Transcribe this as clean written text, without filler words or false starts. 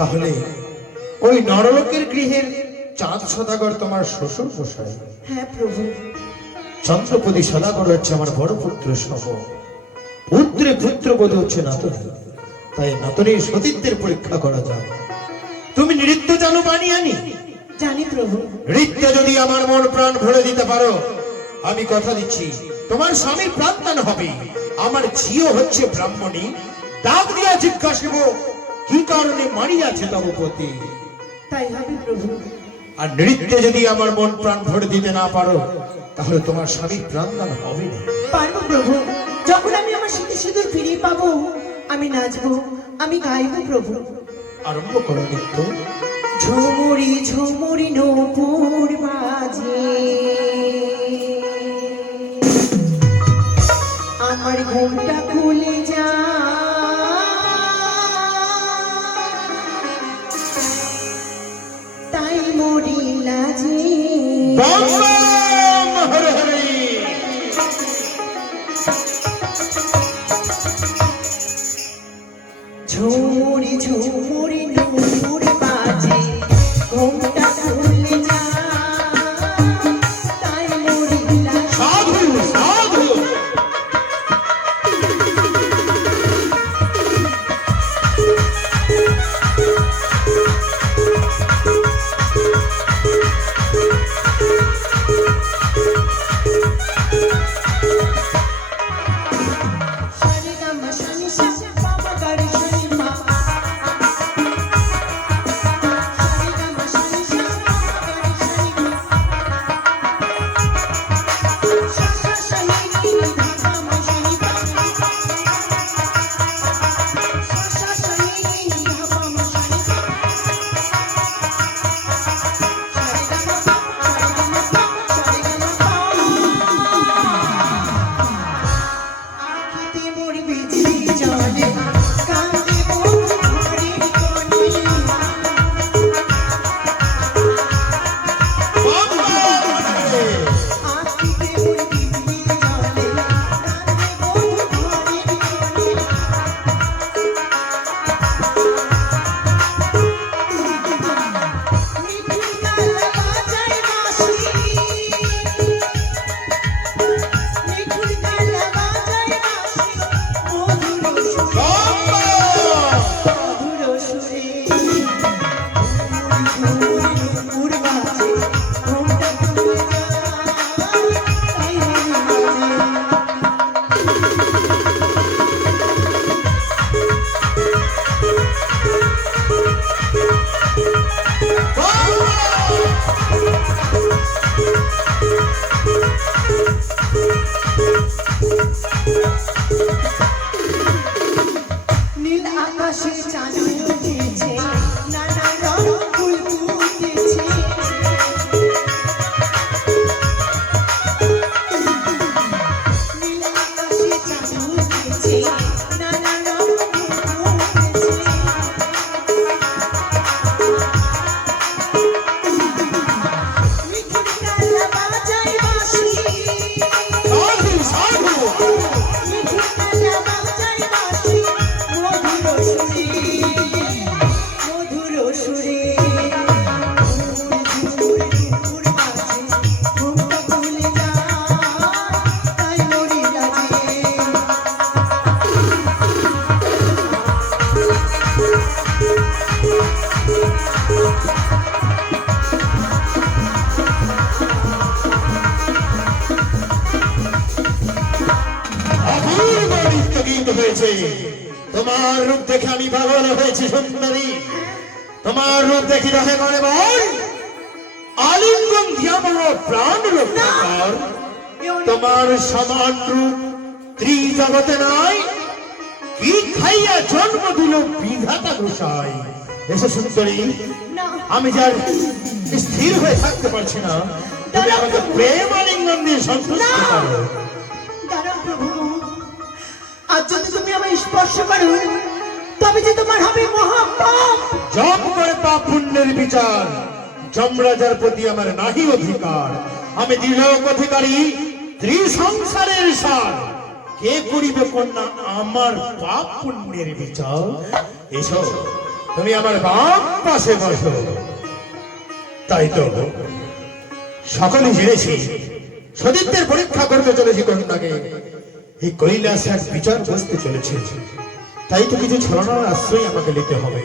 তাহলে ওই নরলোকের গৃহের চাঁদ সদাগর তোমার শ্বশুর মশাই? হ্যাঁ প্রভু। চন্দ্রপতি সদাগর হচ্ছে আমার বড় পুত্র সম, পুত্রে পুত্রবধূ হচ্ছে নাতনী। তাই নাতনীর সতীত্বের পরীক্ষা করা যায়। তুমি নৃত্য জানো বানিয়ানি? জানি প্রভু। নৃত্য যদি আমার মন প্রাণ ভরে দিতে পারো, আমি কথা দিচ্ছি তোমার স্বামীর প্রাণদান হবে। আমার ঝিও হচ্ছে ব্রাহ্মণী, ডাক দিয়া জিজ্ঞাসিব কি কারণে মারিয়াছে তব পতি। তাই হবে প্রভু। আর নৃত্যে যদি আমার মন প্রাণ ভরে দিতে না পারো, তাহলে তোমার স্বামীর প্রাণদান হবে না। পারবো প্রভু। যখন আমি আমার স্মৃতি সিঁদুর ফিরিয়ে পাবো, আমি নাচবো, আমি গাইবো প্রভু। আরম্ভ করো নৃত্য। ঝুমুরি ঝুমুরি নূপুর বাজে, আমার ঘুমটা খুলে যা, তাই মরি লাজে। Bomb bomb Hare Hare. ঝুমুরি ঝুমুরি নূপুর বাজে, ঘুমটা খুলে যা, তাই মরি লাজে। সাধু সাধু। সারে গামা সানি সা বাবা গাড়ি সানি মা, সারে গামা সানি সা বাবা গাড়ি সানি মা, সা সা সানি নি ধা গামা সানি পা, সা সা সানি নি ধা গামা সানি পা, সারে গামা পা, সারে গামা পা, সারে গামা পা। আখিতে মোর বিজলি জ্বলে, কান্দে মোর ঘরের কোণে। বম বম হরে। আখিতে মোর বিজলি জ্বলে, কান্দে মোর ঘরের কোণে। মিঠুন গালা বাজায় বাঁশি, মিঠুন গালা বাজায় বাঁশি, মধুর সুরে, বম বম। মধুর সুরে। ঝুমুরি ঝুমুরি নূপুর বাজে, ঘুমটা খুলে যা, তাই মরি লাজে। নীল আকাশে চাঁদ উঠেছে, নানা রং ফুল ফুটেছে। নীল আকাশে চাঁদ উঠেছে, নানা রং ফুল ফুটেছে। মিঠুন গালা বাজায় বাঁশি, সাধু সাধু। মিঠুন গালা বাজায় বাঁশি, মধুর সুরে, মধুর সুরে। ঝুমুর ঝুমুর বাজে, ঘুমটা খুলে যা, তাই মরি লাজে। অপূর্ব নৃত্য গীত হয়েছে। তোমার রূপ দেখে আমি পাগল হয়েছি সুন্দরী। তোমার রূপ দেখি রহে মনে বল, আলিঙ্গন দিয়া আমার প্রাণ রক্ষা কর। তোমার সমান রূপ ত্রিজগতে নাই, কি খাইয়া জন্ম দিল বিধাতা গোসাই। এসে সুন্দরী, না, আমি যার স্থির হয়ে থাকতে পারছি না, তুমি আমাকে প্রেম আলিঙ্গন দিয়ে সন্তুষ্ট করো। দাঁড়াও প্রভু। আজ যদি তুমি আমায় স্পর্শ করো, তবে যে তোমার হবে মহাপাপ। জপ করে পাপ পুণ্যের বিচার, যমরাজার প্রতি আমার নাহি অধিকার। আমি দৃঢ় অধিকারী ত্রিসংসারের সার, কে করিবে কন্যা আমার পাপ পুণ্যের বিচার। এসো তুমি আমার বাম পাশে বসো। তাই তো সকলে জেনেছি সতীত্বের পরীক্ষা করতে চলেছি কন্যাকে, এই কৈলাস এক বিচার বসতে চলেছে। তাই তো কিছু ছলনার আশ্রয় আমাকে নিতে হবে।